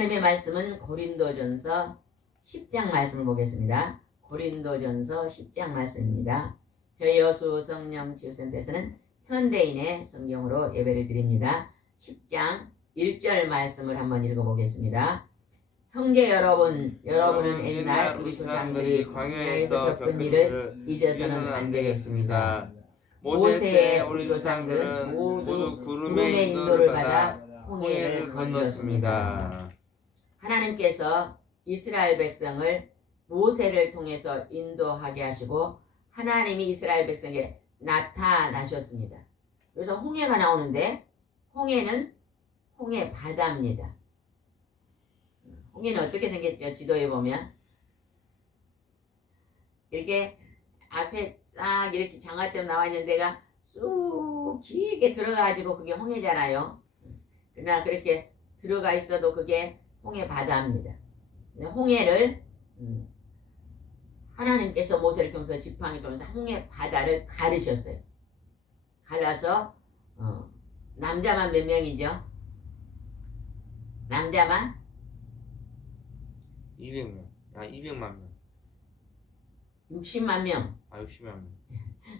하나님의 말씀은 고린도전서 10장 말씀을 보겠습니다. 고린도전서 10장 말씀입니다. 저희 여수 성령 치유센터에서는 현대인의 성경으로 예배를 드립니다. 10장 1절 말씀을 한번 읽어보겠습니다. 형제 여러분, 여러분은 옛날 우리 조상들이 광야에서 겪은 일을 잊어서는 안 되겠습니다. 모세 때 우리 조상들은 모두 구름의 인도를 받아 홍해를 건넜습니다. 하나님께서 이스라엘 백성을 모세를 통해서 인도하게 하시고 하나님이 이스라엘 백성에게 나타나셨습니다. 그래서 홍해가 나오는데 홍해는 홍해 바다입니다. 홍해는 어떻게 생겼죠? 지도에 보면 이렇게 앞에 딱 이렇게 장화점 나와 있는 데가 쑥 길게 들어가가지고 그게 홍해잖아요. 그러나 그렇게 들어가 있어도 그게 홍해 바다입니다. 홍해를 하나님께서 모세를 통해서 지팡이 통해서 홍해 바다를 가르셨어요. 갈라서 남자만 몇 명이죠? 남자만 200명. 200만 명. 60만 명. 60만 명.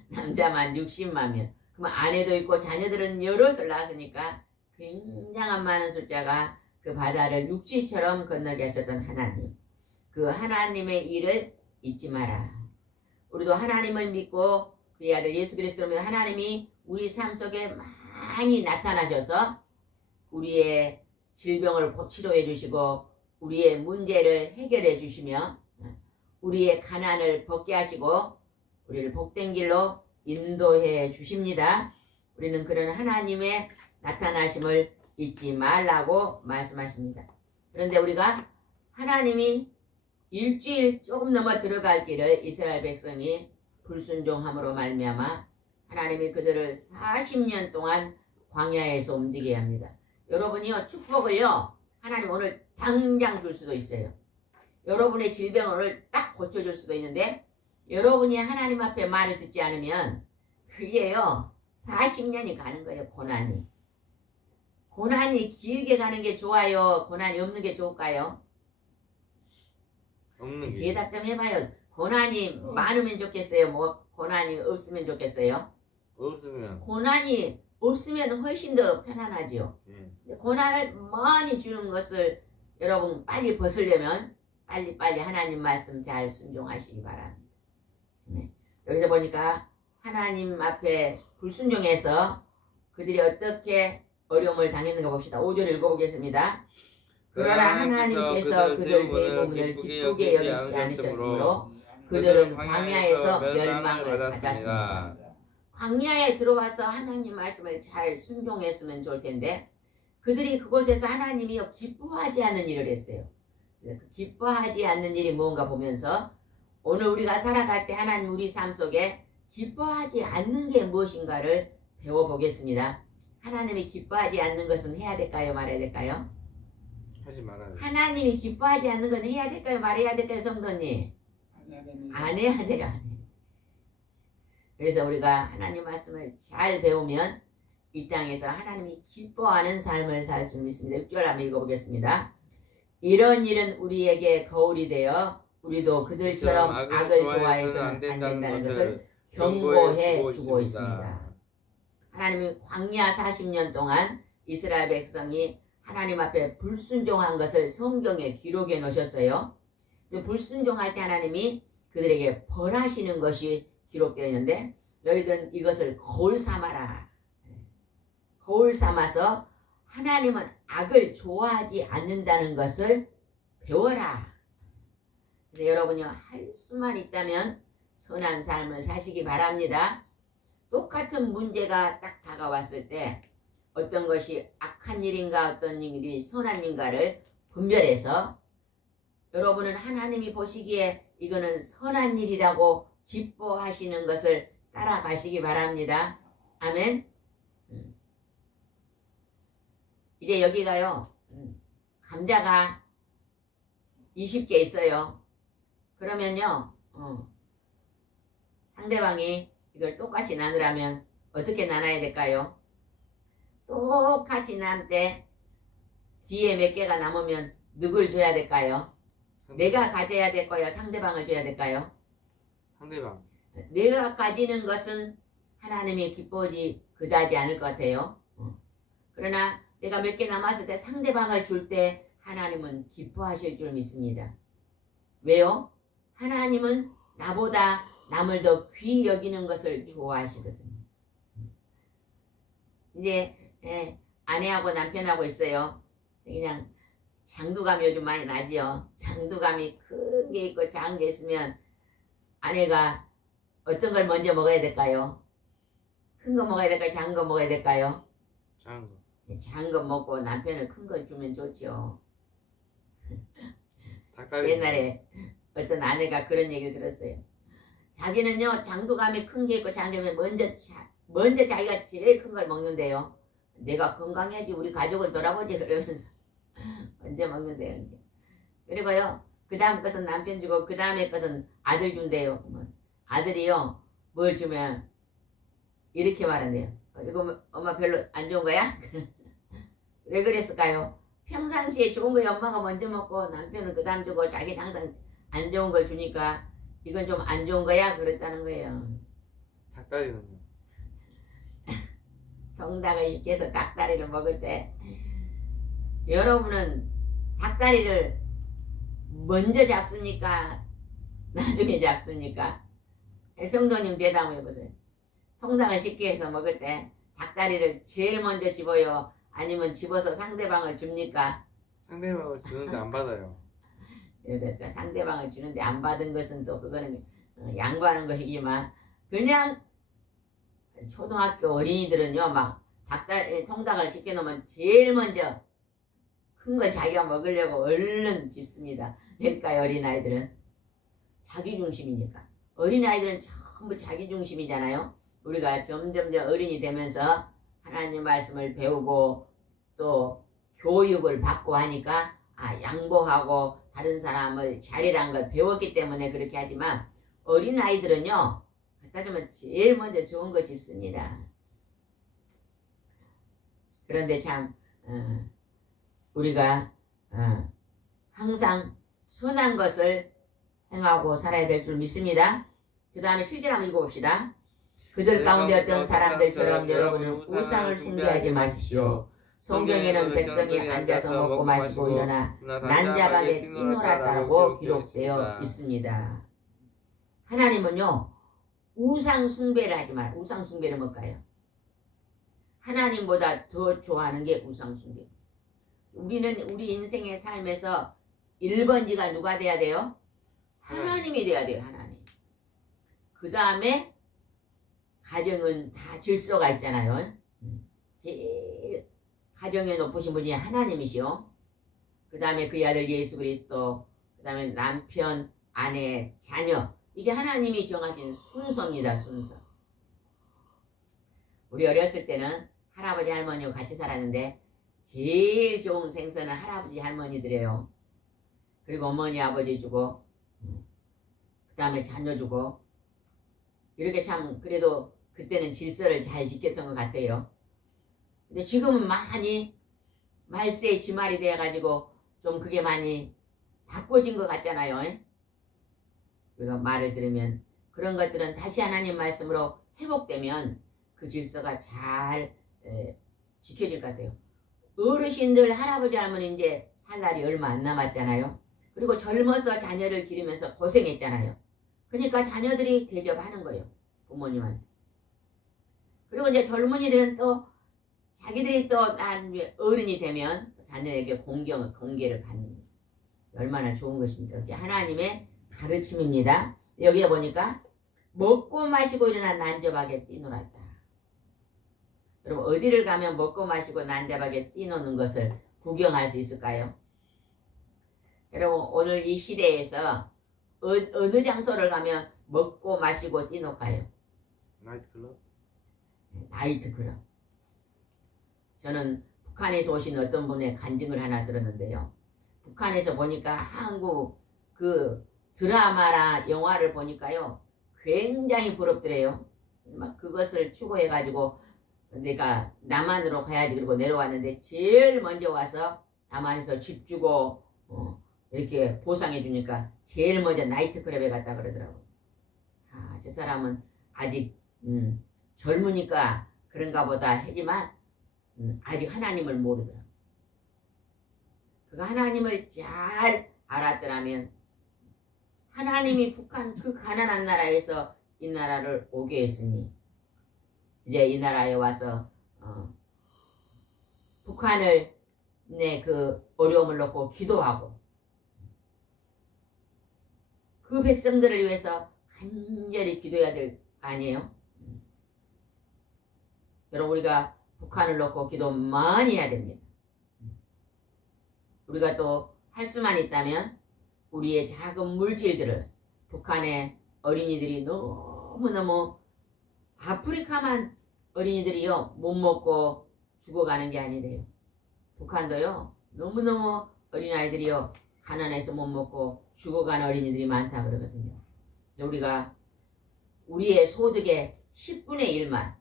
남자만 60만 명. 그러면 아내도 있고 자녀들은 여럿을 낳았으니까 굉장한 많은 숫자가 그 바다를 육지처럼 건너게 하셨던 하나님. 그 하나님의 일을 잊지 마라. 우리도 하나님을 믿고 그의 아들 예수 그리스도를 믿고 하나님이 우리 삶 속에 많이 나타나셔서 우리의 질병을 치료해 주시고 우리의 문제를 해결해 주시며 우리의 가난을 벗게 하시고 우리를 복된 길로 인도해 주십니다. 우리는 그런 하나님의 나타나심을 잊지 말라고 말씀하십니다. 그런데 우리가 하나님이 일주일 조금 넘어 들어갈 길을 이스라엘 백성이 불순종함으로 말미암아 하나님이 그들을 40년 동안 광야에서 움직여야 합니다. 여러분이요 축복을요 하나님 오늘 당장 줄 수도 있어요. 여러분의 질병을 오늘 딱 고쳐줄 수도 있는데 여러분이 하나님 앞에 말을 듣지 않으면 그게요 40년이 가는 거예요. 고난이 길게 가는 게 좋아요? 고난이 없는 게 좋을까요? 없는 게. 대답 좀 해봐요. 고난이 많으면 좋겠어요? 뭐 고난이 없으면 좋겠어요? 없으면. 고난이 없으면 훨씬 더 편안하지요. 고난을 많이 주는 것을 여러분 빨리 벗으려면 빨리 하나님 말씀 잘 순종하시기 바랍니다. 여기서 보니까 하나님 앞에 불순종해서 그들이 어떻게 어려움을 당했는가 봅시다. 5절 읽어보겠습니다. 그러나 하나님께서 그들 대부분을 기쁘게 여기지 않으셨으므로 그들은 광야에서 멸망을 받았습니다. 광야에 들어와서 하나님 말씀을 잘 순종했으면 좋을 텐데 그들이 그곳에서 하나님이 기뻐하지 않는 일을 했어요. 기뻐하지 않는 일이 무언가 보면서 오늘 우리가 살아갈 때 하나님 우리 삶 속에 기뻐하지 않는 게 무엇인가를 배워보겠습니다. 하나님이 기뻐하지 않는 것은 해야 될까요? 말해야 될까요? 하지 말아요. 하나님이 기뻐하지 않는 건 해야 될까요? 말해야 될까요? 성도님? 안 해야 돼요. 안 해요. 그래서 우리가 하나님 말씀을 잘 배우면 이 땅에서 하나님이 기뻐하는 삶을 살 줄 믿습니다. 6절 한번 읽어보겠습니다. 이런 일은 우리에게 거울이 되어 우리도 그들처럼 악을 좋아해서는 안 된다는 것을 경고해 주고 있습니다. 하나님이 광야 40년 동안 이스라엘 백성이 하나님 앞에 불순종한 것을 성경에 기록해 놓으셨어요. 불순종할 때 하나님이 그들에게 벌하시는 것이 기록되어 있는데 너희들은 이것을 거울 삼아라. 거울 삼아서 하나님은 악을 좋아하지 않는다는 것을 배워라. 그래서 여러분이 할 수만 있다면 선한 삶을 사시기 바랍니다. 똑같은 문제가 딱 다가왔을 때 어떤 것이 악한 일인가 어떤 일이 선한 일인가를 분별해서 여러분은 하나님이 보시기에 이거는 선한 일이라고 기뻐하시는 것을 따라가시기 바랍니다. 아멘. 이제 여기가요 감자가 20개 있어요. 그러면요 상대방이 이걸 똑같이 나누라면 어떻게 나눠야 될까요? 똑같이 나눌 때 뒤에 몇 개가 남으면 누굴 줘야 될까요? 상대방. 내가 가져야 될까요? 상대방을 줘야 될까요? 상대방. 내가 가지는 것은 하나님이 기뻐하지 그다지 않을 것 같아요. 그러나 내가 몇 개 남았을 때 상대방을 줄 때 하나님은 기뻐하실 줄 믿습니다. 왜요? 하나님은 나보다 남을 더 귀히 여기는 것을 좋아하시거든요. 이제 아내하고 남편하고 있어요. 그냥 장두감이 요즘 많이 나지요. 장두감이 큰 게 있고 작은 게 있으면 아내가 어떤 걸 먼저 먹어야 될까요? 큰 거 먹어야 될까요? 작은 거 먹어야 될까요? 작은 거. 작은 거 먹고 남편을 큰 거 주면 좋죠. 닭다리. 옛날에 어떤 아내가 그런 얘기를 들었어요. 자기는요 장두감이 큰 게 있고 작은 게 있으면 먼저 자기가 제일 큰 걸 먹는데요. 내가 건강해야지 우리 가족을 돌아보지 그러면서 먼저 먹는데요. 그리고요 그 다음 것은 남편 주고 그 다음에 것은 아들 준대요. 아들이요 뭘 주면 이렇게 말한대요. 이거 엄마 별로 안 좋은 거야? 왜 그랬을까요? 평상시에 좋은 거 엄마가 먼저 먹고 남편은 그 다음 주고 자기는 항상 안 좋은 걸 주니까 이건 좀 안 좋은 거야? 그랬다는 거예요. 닭다리는요? 성당을 시켜서 닭다리를 먹을 때 여러분은 닭다리를 먼저 잡습니까? 나중에 잡습니까? 성도님 대답을 해보세요. 성당을 쉽게 해서 먹을 때 닭다리를 제일 먼저 집어요? 아니면 집어서 상대방을 줍니까? 상대방을 주는데 안 받아요. 상대방을 주는데 안 받은 것은 또 그거는 양보하는 것이지만 그냥 초등학교 어린이들은요 막 닭다리 통닭을 시켜놓으면 제일 먼저 큰 걸 자기가 먹으려고 얼른 집습니다. 그러니까 어린아이들은 자기중심이니까. 어린아이들은 전부 자기중심이잖아요. 우리가 점점 어른이 되면서 하나님 말씀을 배우고 또 교육을 받고 하니까 양보하고 다른 사람을 잘이란 걸 배웠기 때문에 그렇게 하지만 어린아이들은요 갖다 주면 제일 먼저 좋은 거 집습니다. 그런데 참 우리가 항상 선한 것을 행하고 살아야 될 줄 믿습니다. 그 다음에 7절 한번 읽어봅시다. 그들 가운데 어떤 사람들처럼 여러분은 우상을 숭배하지 마십시오. 성경에는 백성이 앉아서 먹고 마시고 일어나 난잡하게 뛰놀았다고 기록되어 있습니다. 하나님은요 우상 숭배를 하지 말. 우상 숭배는 뭘까요? 하나님보다 더 좋아하는 게 우상 숭배. 우리는 우리 인생의 삶에서 1번지가 누가 돼야 돼요? 하나님이 돼야 돼요. 하나님. 그 다음에 가정은 다 질서가 있잖아요. 제일 가정에 높으신 분이 하나님이시오. 그 다음에 그의 아들 예수 그리스도, 그 다음에 남편, 아내, 자녀. 이게 하나님이 정하신 순서입니다. 순서. 우리 어렸을 때는 할아버지 할머니와 같이 살았는데 제일 좋은 생선은 할아버지 할머니들이에요. 그리고 어머니 아버지 주고 그 다음에 자녀 주고 이렇게 참 그래도 그때는 질서를 잘 지켰던 것 같아요. 근데 지금은 많이 말세의 지말이 돼가지고 좀 그게 많이 바꿔진 것 같잖아요. 우리가 말을 들으면 그런 것들은 다시 하나님 말씀으로 회복되면 그 질서가 잘 지켜질 것 같아요. 어르신들 할아버지 할머니 이제 살 날이 얼마 안 남았잖아요. 그리고 젊어서 자녀를 기르면서 고생했잖아요. 그러니까 자녀들이 대접하는 거예요. 부모님한테. 그리고 이제 젊은이들은 또 자기들이 또 나중에 어른이 되면 자녀에게 공개를 받는 거예요. 얼마나 좋은 것입니까? 그게 하나님의 가르침입니다. 여기에 보니까 먹고 마시고 일어나 난잡하게 뛰놀았다. 여러분 어디를 가면 먹고 마시고 난잡하게 뛰노는 것을 구경할 수 있을까요? 여러분 오늘 이 시대에서 어느 장소를 가면 먹고 마시고 뛰놀까요? 나이트클럽? 나이트클럽. 저는 북한에서 오신 어떤 분의 간증을 하나 들었는데요. 북한에서 보니까 한국 그 드라마나 영화를 보니까요. 굉장히 부럽더래요. 막 그것을 추구해가지고 내가 남한으로 가야지 그러고 내려왔는데 제일 먼저 와서 남한에서 집 주고 이렇게 보상해 주니까 제일 먼저 나이트클럽에 갔다 그러더라고. 아, 저 사람은 아직 젊으니까 그런가 보다 하지만 아직 하나님을 모르더라고. 그가 하나님을 잘 알았더라면 하나님이 북한 그 가난한 나라에서 이 나라를 오게 했으니 이제 이 나라에 와서 북한을 내 그 어려움을 놓고 기도하고 그 백성들을 위해서 간절히 기도해야 될 거 아니에요? 여러분 우리가 북한을 놓고 기도 많이 해야 됩니다. 우리가 또 할 수만 있다면 우리의 작은 물질들을 북한의 어린이들이 너무너무 아프리카만 어린이들이요 못 먹고 죽어가는 게 아니래요. 북한도요 너무너무 어린아이들이요 가난해서 못 먹고 죽어가는 어린이들이 많다 그러거든요. 우리가 우리의 소득의 10분의 1만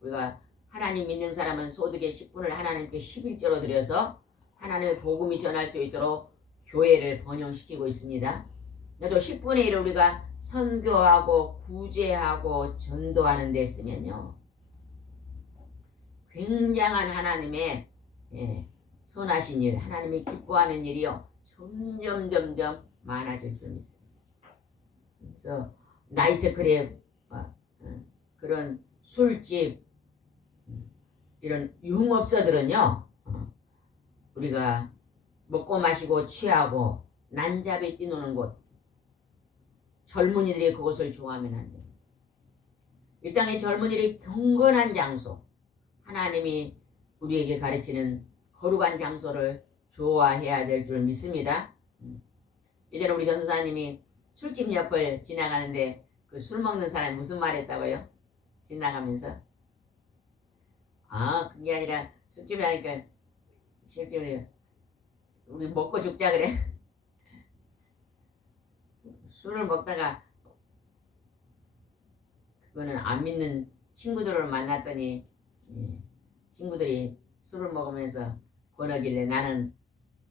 우리가 하나님 믿는 사람은 소득의 10분을 하나님께 11조로 드려서 하나님의 복음이 전할 수 있도록 교회를 번영시키고 있습니다. 또 10분의 1을 우리가 선교하고 구제하고 전도하는 데 쓰면요 굉장한 하나님의 선하신 일, 하나님이 기뻐하는 일이요 점점 많아질 수 있습니다. 그래서 나이트클럽 그런 술집 이런 유흥업소들은요 우리가 먹고 마시고 취하고 난잡이 뛰노는 곳 젊은이들이 그곳을 좋아하면 안 돼요. 이 땅의 젊은이들이 경건한 장소 하나님이 우리에게 가르치는 거룩한 장소를 좋아해야 될 줄 믿습니다. 이제는 우리 전도사님이 술집 옆을 지나가는데 그 술 먹는 사람이 무슨 말 했다고요? 지나가면서 그게 아니라 술집이 하니까 실제로 우리 먹고 죽자 그래. 술을 먹다가 그거는 안 믿는 친구들을 만났더니 친구들이 술을 먹으면서 권하길래 나는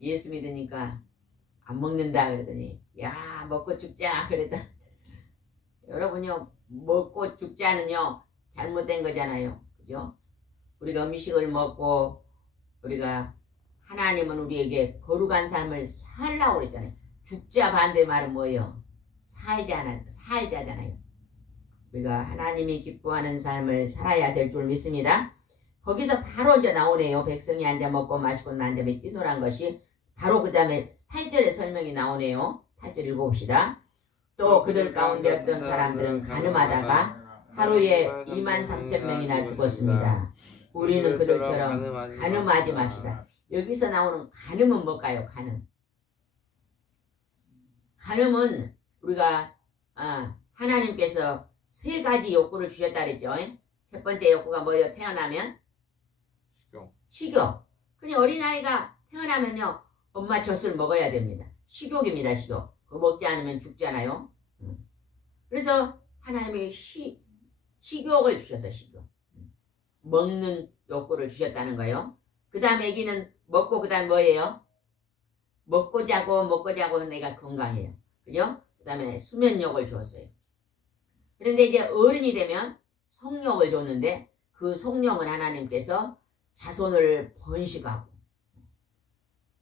예수 믿으니까 안 먹는다 그랬더니 야 먹고 죽자 그랬다. 여러분요 먹고 죽자는요 잘못된 거잖아요. 그죠? 우리가 음식을 먹고 우리가 하나님은 우리에게 거룩한 삶을 살라고 그랬잖아요. 죽자 반대말은 뭐예요? 사회자잖아요. 우리가 하나님이 기뻐하는 삶을 살아야 될 줄 믿습니다. 거기서 바로 이제 나오네요. 백성이 앉아 먹고 마시고 난잡이 뛰노란 것이 바로 그 다음에 8절에 설명이 나오네요. 8절 읽어봅시다. 또 그들 가운데 어떤 사람들은 가늠하다가 하루에 23,000명이나 죽었습니다. 우리는 그들처럼 가늠하지 맙시다. 여기서 나오는 가늠은 뭘까요? 가늠은 우리가 하나님께서 세 가지 욕구를 주셨다 그랬죠. 첫 번째 욕구가 뭐예요? 태어나면 식욕. 그냥 어린아이가 태어나면요 엄마 젖을 먹어야 됩니다. 식욕입니다. 식욕. 그거 먹지 않으면 죽잖아요. 그래서 하나님이 식욕을 주셔서 식욕. 먹는 욕구를 주셨다는 거예요. 그 다음 애기는 먹고 그 다음 뭐예요? 먹고 자고 내가 건강해요. 그죠? 그 다음에 수면욕을 주었어요. 그런데 이제 어른이 되면 성욕을 줬는데 그 성욕은 하나님께서 자손을 번식하고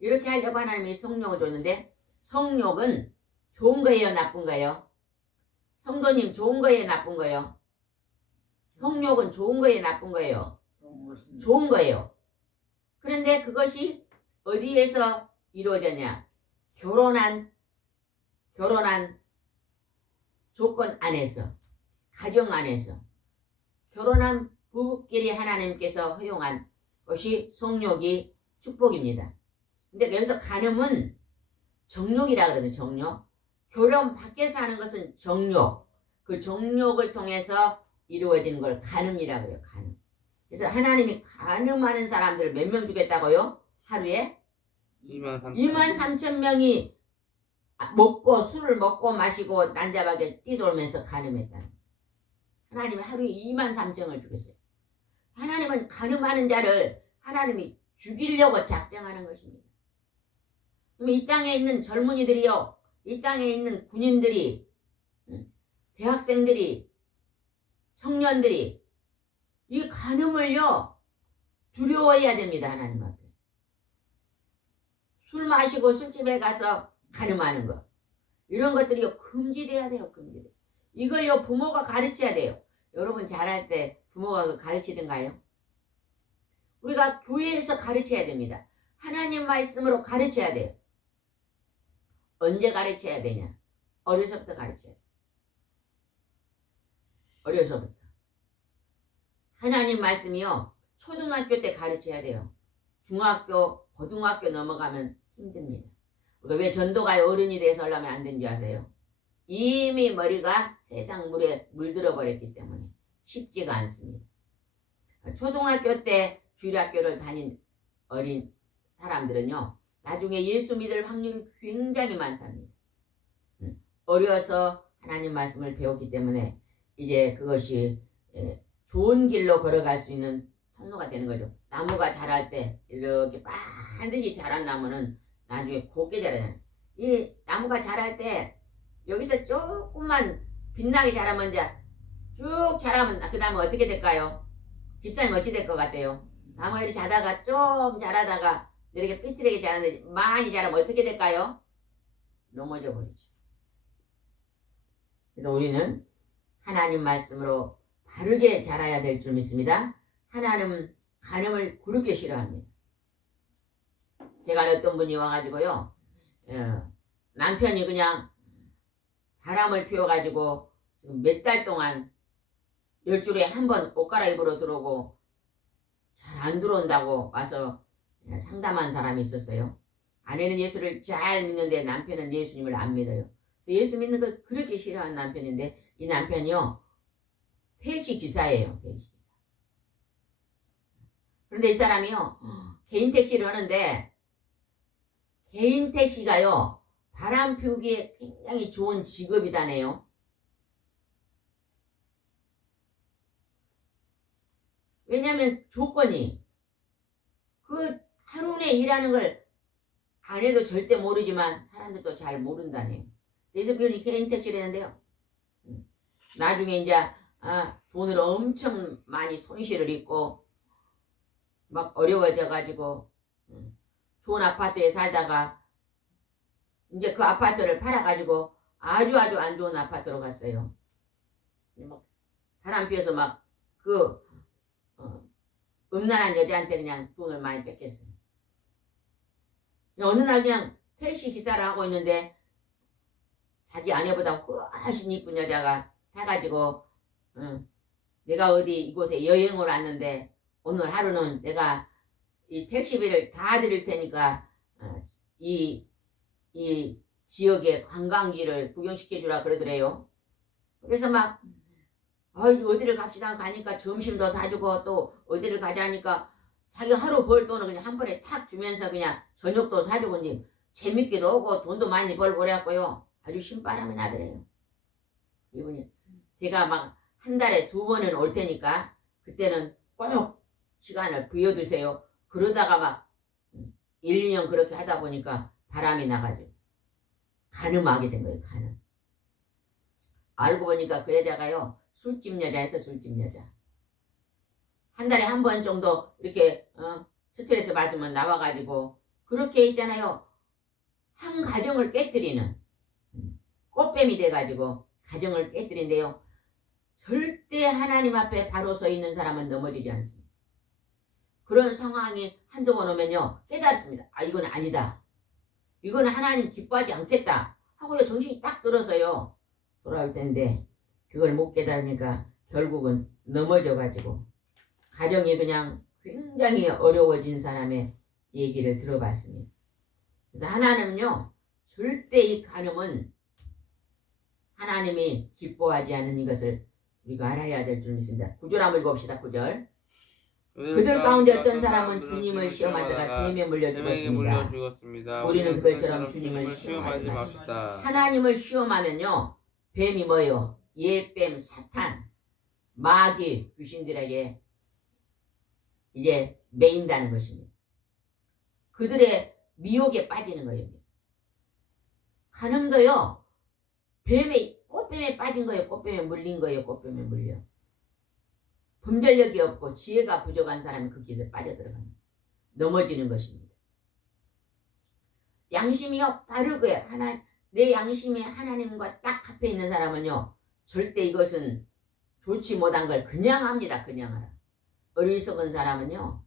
이렇게 하려고 하나님이 성욕을 줬는데 성욕은 좋은 거예요? 나쁜 거예요? 성도님 좋은 거예요? 나쁜 거예요? 성욕은 좋은 거예요? 나쁜 거예요? 좋은 거예요. 그런데 그것이 어디에서 이루어졌냐? 결혼한 조건 안에서, 가정 안에서 결혼한 부부끼리 하나님께서 허용한 것이 성욕이 축복입니다. 근데 여기서 간음은 정욕이라 그러거든요. 정욕. 결혼 밖에서 하는 것은 정욕. 그 정욕을 통해서 이루어지는 걸 간음이라 그래요. 간음. 그래서 하나님이 간음하는 사람들을 몇 명 주겠다고요? 하루에? 23,000명이 술을 먹고 마시고 난잡하게 뛰돌면서 간음했다. 하나님이 하루에 23,000을 주겠어요. 하나님은 간음하는 자를 하나님이 죽이려고 작정하는 것입니다. 그럼 이 땅에 있는 젊은이들이요, 이 땅에 있는 군인들이, 대학생들이, 청년들이 이 간음을요 두려워해야 됩니다. 하나님 앞에. 술 마시고 술집에 가서 간음하는 거, 이런 것들이요 금지돼야 돼요. 금지돼. 이걸요 부모가 가르쳐야 돼요. 여러분 잘할 때 부모가 가르치던가요? 우리가 교회에서 가르쳐야 됩니다. 하나님 말씀으로 가르쳐야 돼요. 언제 가르쳐야 되냐? 어려서부터 가르쳐야 돼요. 어려서부터. 하나님 말씀이요 초등학교 때 가르쳐야 돼요. 중학교, 고등학교 넘어가면 힘듭니다. 우리가 왜 전도가 어른이 돼서 하려면 안 되는지 아세요? 이미 머리가 세상 물에 물들어 버렸기 때문에 쉽지가 않습니다. 초등학교 때 주일학교를 다닌 어린 사람들은요 나중에 예수 믿을 확률이 굉장히 많답니다. 어려서 하나님 말씀을 배웠기 때문에 이제 그것이 좋은 길로 걸어갈 수 있는 통로가 되는 거죠. 나무가 자랄 때 이렇게 반드시 자란 나무는 나중에 곱게 자라잖아요. 이 나무가 자랄 때 여기서 조금만 빛나게 자라면 이제 쭉 자라면 그 나무 어떻게 될까요? 집사님 어찌 될 것 같아요? 나무 이렇게 자다가 좀 자라다가 이렇게 삐뚤게 자라는데 많이 자라면 어떻게 될까요? 넘어져 버리죠. 그래서 우리는 하나님 말씀으로 바르게 자라야 될 줄 믿습니다. 하나님은 간음을 그렇게 싫어합니다. 제가 어떤 분이 와가지고요, 남편이 그냥 바람을 피워가지고 몇 달 동안 일주일에 한 번 옷 갈아입으러 들어오고 잘 안 들어온다고 와서 상담한 사람이 있었어요. 아내는 예수를 잘 믿는데 남편은 예수님을 안 믿어요. 예수 믿는 걸 그렇게 싫어하는 남편인데 이 남편이요 택시 기사예요. 택시 기사. 그런데 이 사람이요 개인 택시를 하는데 개인 택시가요 바람 피우기에 굉장히 좋은 직업이다네요. 왜냐하면 조건이 그 하루 내에 일하는 걸 안 해도 절대 모르지만 사람들도 잘 모른다네요. 그래서 그분이 개인 택시를 했는데요. 나중에 이제 돈을 엄청 많이 손실을 입고 막 어려워져 가지고 좋은 아파트에 살다가 이제 그 아파트를 팔아 가지고 아주 안 좋은 아파트로 갔어요. 막 바람 피워서 막 그 음란한 여자한테 그냥 돈을 많이 뺏겼어요. 어느 날 그냥 택시 기사를 하고 있는데 자기 아내보다 훨씬 이쁜 여자가 타가지고 내가 어디 이곳에 여행을 왔는데 오늘 하루는 내가 이 택시비를 다 드릴 테니까 이 지역의 관광지를 구경시켜주라 그러더래요. 그래서 막 어디를 갑시다 가니까 점심도 사주고 또 어디를 가자니까 자기 하루 벌 돈을 그냥 한 번에 탁 주면서 그냥 저녁도 사주고 이제 재밌기도 하고 돈도 많이 벌고 그래갖고요 아주 신바람이 나더래요. 이분이 제가 막 한 달에 2번은 올 테니까 그때는 꼭 시간을 비워두세요. 그러다가 막 1, 2년 그렇게 하다 보니까 바람이 나가지고 간음하게 된 거예요. 간음. 알고 보니까 그 여자가요 술집 여자에서 술집 여자. 한 달에 한 번 정도 이렇게 스트레스 받으면 나와가지고 그렇게 있잖아요. 한 가정을 깨뜨리는 꽃뱀이 돼가지고 가정을 깨뜨린데요. 절대 하나님 앞에 바로 서 있는 사람은 넘어지지 않습니다. 그런 상황이 한두 번 오면요 깨달습니다. 이건 아니다. 이건 하나님 기뻐하지 않겠다 하고요 정신이 딱 들어서요 돌아올 텐데 그걸 못 깨달으니까 결국은 넘어져가지고 가정이 그냥 굉장히 어려워진 사람의 얘기를 들어봤습니다. 그래서 하나님은요 절대 이 간음은 하나님이 기뻐하지 않는 이것을 우리가 알아야 될 줄 믿습니다. 9절 한번 읽어봅시다. 9절. 그들 가운데 어떤 사람은 주님을 시험하다가 뱀에 물려 죽었습니다. 우리는 그들처럼 주님을 시험하지 맙시다. 하나님을 시험하면요 뱀이 뭐예요? 예뱀, 사탄, 마귀, 귀신들에게 이제 매인다는 것입니다. 그들의 미혹에 빠지는 거예요. 간음도요. 꽃뱀에 빠진 거예요. 꽃뱀에 물린 거예요. 꽃뱀에 물려. 분별력이 없고 지혜가 부족한 사람이 그 길에 빠져들어갑니다. 넘어지는 것입니다. 양심이요. 바르고요. 내 양심이 하나님과 딱 합해 있는 사람은요. 절대 이것은 좋지 못한 걸 그냥 합니다. 그냥 하라. 어리석은 사람은요.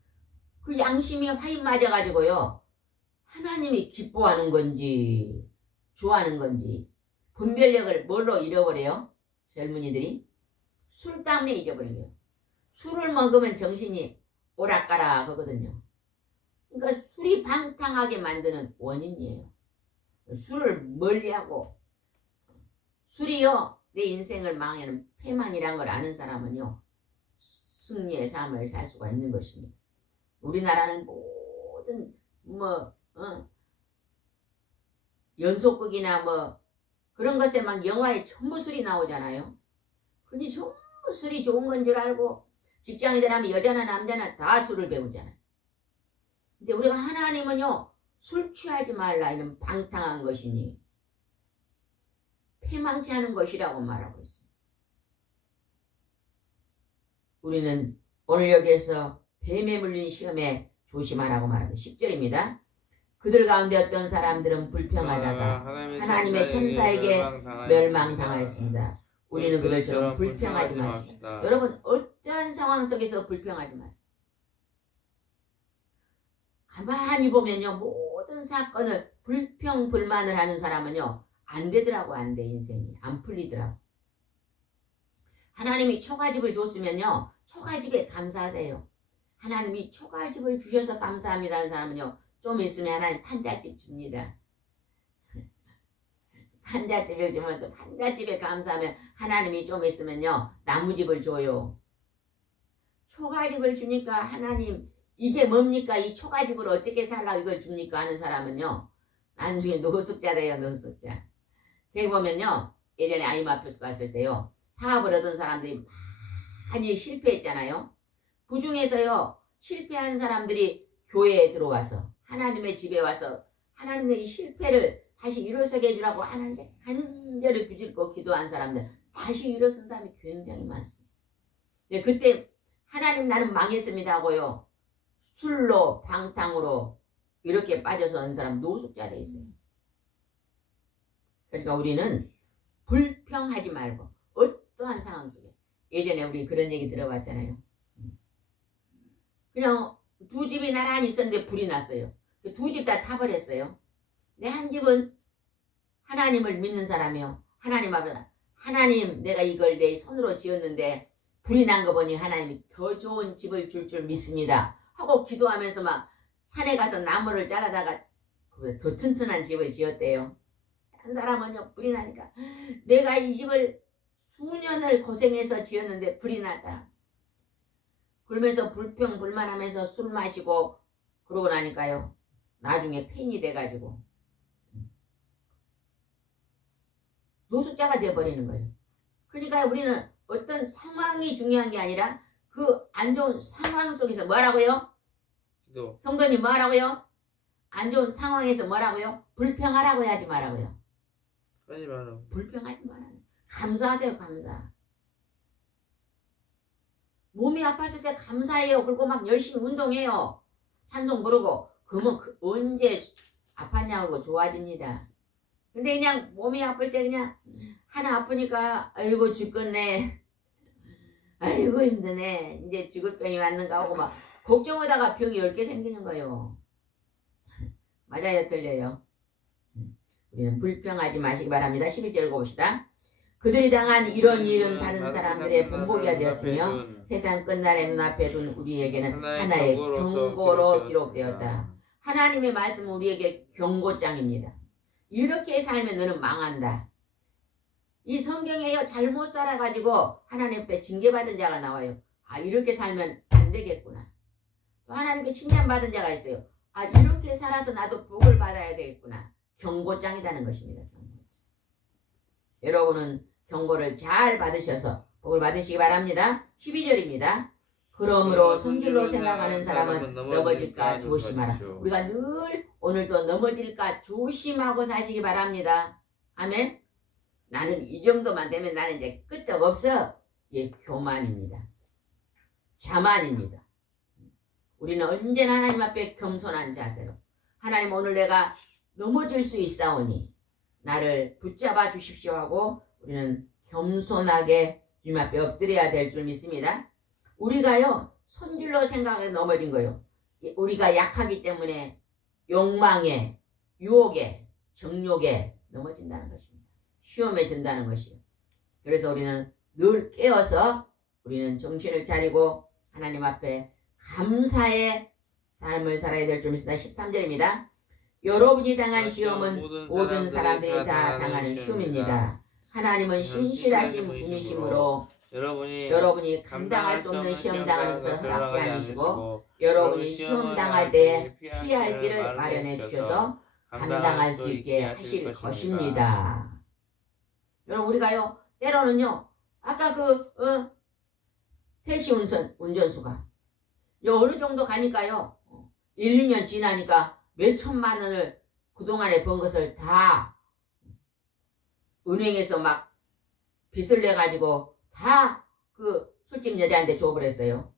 그 양심이 화인 맞아가지고요. 하나님이 기뻐하는 건지 좋아하는 건지 분별력을 뭘로 잃어버려요? 젊은이들이 술 때문에 잊어버려요. 술을 먹으면 정신이 오락가락 하거든요. 그러니까 술이 방탕하게 만드는 원인이에요. 술을 멀리하고 술이요. 내 인생을 망하는 패망이란 걸 아는 사람은요. 승리의 삶을 살 수가 있는 것입니다. 우리나라는 모든 연속극이나 그런 것에 막 영화에 전부 술이 나오잖아요. 근데 전부 술이 좋은 건 줄 알고 직장에 들어가면 여자나 남자나 다 술을 배우잖아요. 근데 우리가 하나님은요. 술 취하지 말라 이런 방탕한 것이니 패망케 하는 것이라고 말하고 있습니다. 우리는 오늘 여기에서 뱀에 물린 시험에 조심하라고 말합니다. 10절입니다. 그들 가운데 어떤 사람들은 불평하다가 하나님의 천사에게 멸망당하였습니다. 우리는 그들처럼 불평하지 맙시다. 여러분 어떠한 상황 속에서 불평하지 마세요. 가만히 보면요. 모든 사건을 불평불만을 하는 사람은요. 안 되더라고. 안 돼. 인생이 안 풀리더라고. 하나님이 초가집을 줬으면요. 초가집에 감사하세요. 하나님이 초가집을 주셔서 감사합니다 하는 사람은요. 좀 있으면 하나님 판잣집 줍니다. 판잣집을 주면 또 판잣집에 감사하면 하나님이 좀 있으면요. 나무집을 줘요. 초가집을 주니까 하나님 이게 뭡니까? 이 초가집을 어떻게 살라 이걸 줍니까? 하는 사람은요. 나중에 노숙자 돼요. 노숙자. 여기 보면요. 예전에 아이엠 앞에서 갔을 때요. 사업을 하던 사람들이 많이 실패했잖아요. 그 중에서요. 실패한 사람들이 교회에 들어와서 하나님의 집에 와서 하나님의 이 실패를 다시 일어서게 해주라고 하나님께 간절히 부질고 기도한 사람들 다시 일어선 사람이 굉장히 많습니다. 그때 하나님 나는 망했습니다 하고요. 술로 방탕으로 이렇게 빠져서 온 사람 노숙자 돼 있어요. 그러니까 우리는 불평하지 말고 어떠한 상황 속에 예전에 우리 그런 얘기 들어봤잖아요. 그냥 두 집이 나란히 있었는데 불이 났어요. 두 집 다 타버렸어요. 근데 한 집은 하나님을 믿는 사람이요. 하나님 앞에 하나님 내가 이걸 내 손으로 지었는데 불이 난 거 보니 하나님이 더 좋은 집을 줄 줄 믿습니다. 하고 기도하면서 막 산에 가서 나무를 잘라다가 더 튼튼한 집을 지었대요. 한 사람은요. 불이 나니까 내가 이 집을 수년을 고생해서 지었는데 불이 났다. 그러면서 불평불만하면서 술 마시고 그러고 나니까요. 나중에 폐인이 돼가지고 노숙자가 돼버리는 거예요. 그러니까 우리는 어떤 상황이 중요한 게 아니라 그 안 좋은 상황 속에서 뭐라고요? 성도님 뭐라고요? 안 좋은 상황에서 뭐라고요? 불평하라고 하지 말라고요. 하지 마라. 불평하지 말아요. 감사하세요. 감사. 몸이 아팠을 때 감사해요. 그리고 막 열심히 운동해요. 찬송 부르고. 그러면 언제 아팠냐고 좋아집니다. 근데 그냥 몸이 아플 때 그냥 하나 아프니까 아이고 죽겠네. 아이고 힘드네. 이제 죽을 병이 왔는가 하고 막 걱정하다가 병이 10개 생기는 거예요. 맞아요? 틀려요? 우리는 불평하지 마시기 바랍니다. 11절 봅시다. 그들이 당한 이런 일은 다른 사람들의 본보기가 되었으며 세상 끝날에 눈앞에 둔 우리에게는 하나의 경고로 기록되었다. 하나님의 말씀은 우리에게 경고장입니다. 이렇게 살면 너는 망한다. 이 성경에요. 잘못 살아가지고 하나님 앞에 징계받은 자가 나와요. 아 이렇게 살면 안 되겠구나. 또 하나님께 칭찬받은 자가 있어요. 아 이렇게 살아서 나도 복을 받아야 되겠구나. 경고장이라는 것입니다. 경고장. 여러분은 경고를 잘 받으셔서 복을 받으시기 바랍니다. 12절입니다. 그러므로 손줄로 생각하는 사람은 넘어질까 조심하라. 우리가 늘 오늘도 넘어질까 조심하고 사시기 바랍니다. 아멘. 나는 이 정도만 되면 나는 이제 끄떡없어. 이게 교만입니다. 자만입니다. 우리는 언제나 하나님 앞에 겸손한 자세로 하나님 오늘 내가 넘어질 수 있사오니 나를 붙잡아 주십시오 하고 우리는 겸손하게 주님 앞에 엎드려야 될 줄 믿습니다. 우리가요 손질로 생각해 넘어진 거예요. 우리가 약하기 때문에 욕망에 유혹에 정욕에 넘어진다는 것입니다. 시험에 든다는 것이에요. 그래서 우리는 늘 깨어서 우리는 정신을 차리고 하나님 앞에 감사의 삶을 살아야 될 줄 믿습니다. 13절입니다. 여러분이 당한 시험은 모든 사람들이 다 당하는 시험입니다. 하나님은 신실하신 분이시므로 여러분이 감당할 수 없는 시험 당하는 것을 허락하지 않으시고 여러분이 시험 당할 때 피할 길을 마련해 주셔서 감당할 수 있게 하실 것입니다. 여러분 우리가요 때로는요 아까 택시 운전수가 어느 정도 가니까요 1, 2년 지나니까 몇 천만 원을 그동안에 번 것을 다 은행에서 막 빚을 내가지고 다 그 술집 여자한테 줘버렸어요.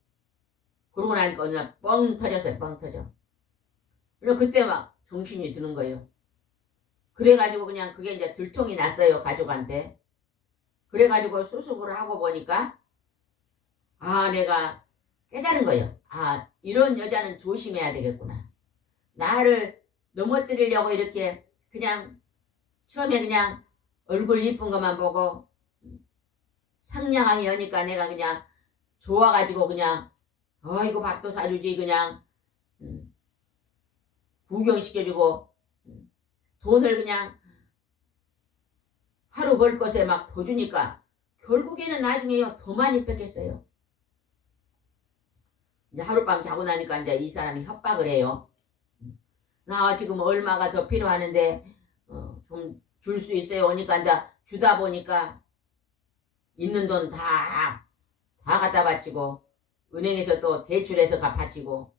그러고 나니까 어느 날 뻥 터졌어요. 뻥 터져. 그리고 그때 막 정신이 드는 거예요. 그래가지고 그냥 그게 이제 들통이 났어요. 가족한테. 그래가지고 수습을 하고 보니까 내가 깨달은 거예요. 이런 여자는 조심해야 되겠구나. 나를 넘어뜨리려고 이렇게 그냥 처음에 그냥 얼굴 이쁜 것만 보고 상냥하게 하니까 내가 그냥 좋아가지고 그냥 이거 밥도 사주지 그냥 구경시켜주고 돈을 그냥 하루 벌 것에 막 더 주니까 결국에는 나중에 더 많이 뺏겼어요. 이제 하룻밤 자고 나니까 이제 이 사람이 협박을 해요. 나 지금 얼마가 더 필요하는데 좀 줄 수 있어요. 오니까 이제 주다 보니까 있는 돈 다 갖다 바치고 은행에서 또 대출해서 바치고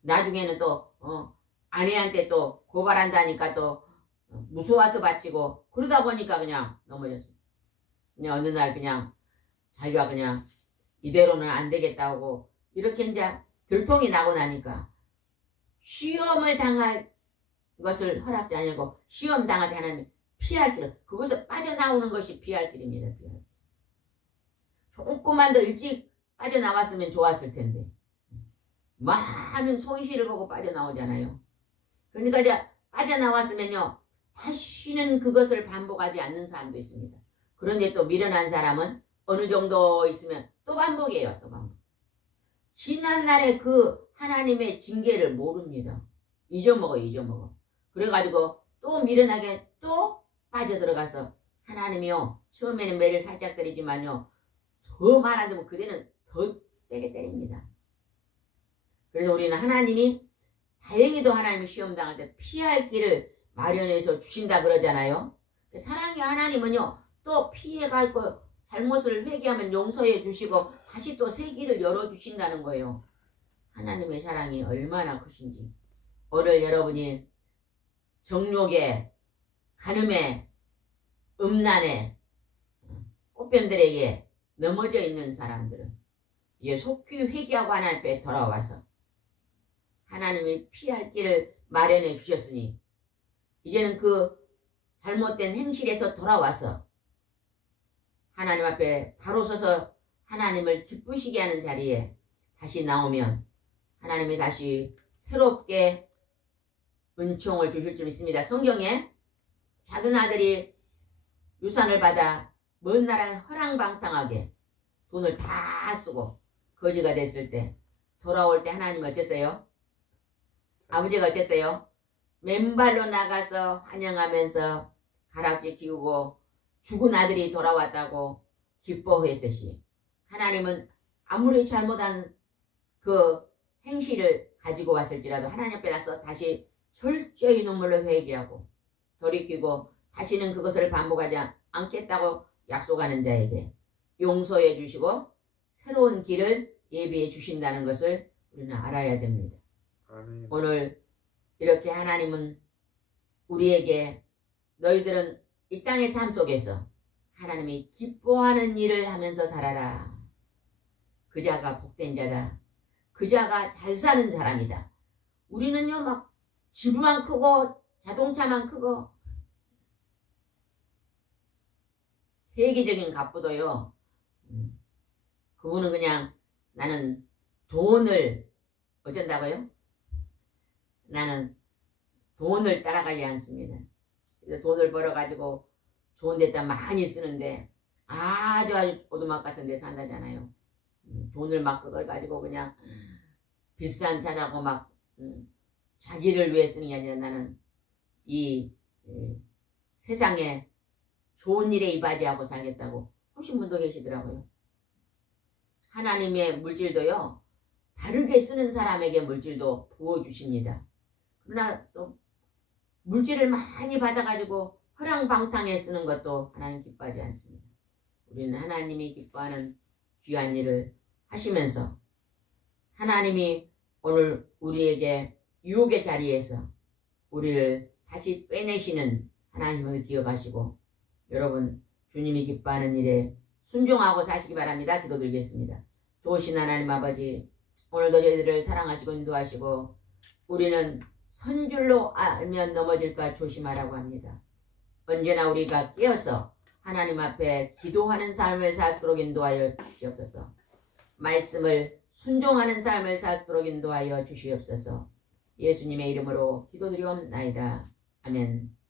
나중에는 또 아내한테 또 고발한다니까 또 무서워서 바치고 그러다 보니까 그냥 넘어졌어요. 그냥 어느 날 그냥 자기가 그냥 이대로는 안 되겠다고 이렇게 이제 들통이 나고 나니까 시험을 당할 것을 허락지 아니고 시험 당할 때 하나님 피할 길을 그것을 빠져나오는 것이 피할 길입니다. 피할. 조금만 더 일찍 빠져나왔으면 좋았을 텐데 많은 손실을 보고 빠져나오잖아요. 그러니까 이제 빠져나왔으면요 다시는 그것을 반복하지 않는 사람도 있습니다. 그런데 또 미련한 사람은 어느 정도 있으면 또 반복해요. 또 반복. 지난날의 그 하나님의 징계를 모릅니다. 잊어먹어. 그래가지고 또 미련하게 또 빠져들어가서 하나님이요 처음에는 매를 살짝 때리지만요 더 말하면 그대는 더 세게 때립니다. 그래서 우리는 하나님이 다행히도 하나님이 시험 당할 때 피할 길을 마련해서 주신다 그러잖아요. 사랑의 하나님은요 또 피해갈 거 잘못을 회개하면 용서해 주시고 다시 또 새 길을 열어주신다는 거예요. 하나님의 사랑이 얼마나 크신지 오늘 여러분이 정욕에 간음에 음란에 꽃뱀들에게 넘어져 있는 사람들은 이제 속히 회개하고 하나님 앞에 돌아와서 하나님이 피할 길을 마련해 주셨으니 이제는 그 잘못된 행실에서 돌아와서 하나님 앞에 바로 서서 하나님을 기쁘시게 하는 자리에 다시 나오면 하나님이 다시 새롭게 은총을 주실 줄 믿습니다. 성경에 작은 아들이 유산을 받아 먼 나라에 허랑방탕하게 돈을 다 쓰고 거지가 됐을 때 돌아올 때 하나님 어땠어요? 아버지가 어땠어요? 맨발로 나가서 환영하면서 가락지 키우고 죽은 아들이 돌아왔다고 기뻐했듯이 하나님은 아무리 잘못한 그 행실을 가지고 왔을지라도 하나님 앞에 나서 다시 철저히 눈물로 회개하고 돌이키고 다시는 그것을 반복하지 않겠다고 약속하는 자에게 용서해 주시고 새로운 길을 예비해 주신다는 것을 우리는 알아야 됩니다. 오늘 이렇게 하나님은 우리에게 너희들은 이 땅의 삶 속에서 하나님이 기뻐하는 일을 하면서 살아라. 그 자가 복된 자다. 그 자가 잘 사는 사람이다. 우리는요 막 집만 크고 자동차만 크고 세계적인 갑부도요 그분은 그냥 나는 돈을 어쩐다고요? 나는 돈을 따라가지 않습니다. 그래서 돈을 벌어가지고 좋은 데다 많이 쓰는데 아주 오두막 같은 데 산다잖아요. 돈을 막 그걸 가지고 그냥 비싼 차 사고 막 자기를 위해 쓰는 게 아니라 나는 이 세상에 좋은 일에 이바지하고 살겠다고 하신 분도 계시더라고요. 하나님의 물질도요 다르게 쓰는 사람에게 물질도 부어주십니다. 그러나 또 물질을 많이 받아가지고 허랑방탕에 쓰는 것도 하나님 기뻐하지 않습니다. 우리는 하나님이 기뻐하는 귀한 일을 하시면서 하나님이 오늘 우리에게 유혹의 자리에서 우리를 다시 빼내시는 하나님을 기억하시고 여러분 주님이 기뻐하는 일에 순종하고 사시기 바랍니다. 기도드리겠습니다. 좋으신 하나님 아버지 오늘도 저희들을 사랑하시고 인도하시고 우리는 선줄로 알면 넘어질까 조심하라고 합니다. 언제나 우리가 깨어서 하나님 앞에 기도하는 삶을 살도록 인도하여 주시옵소서. 말씀을 순종하는 삶을 살도록 인도하여 주시옵소서. 예수님의 이름으로 기도드리옵나이다. 아멘.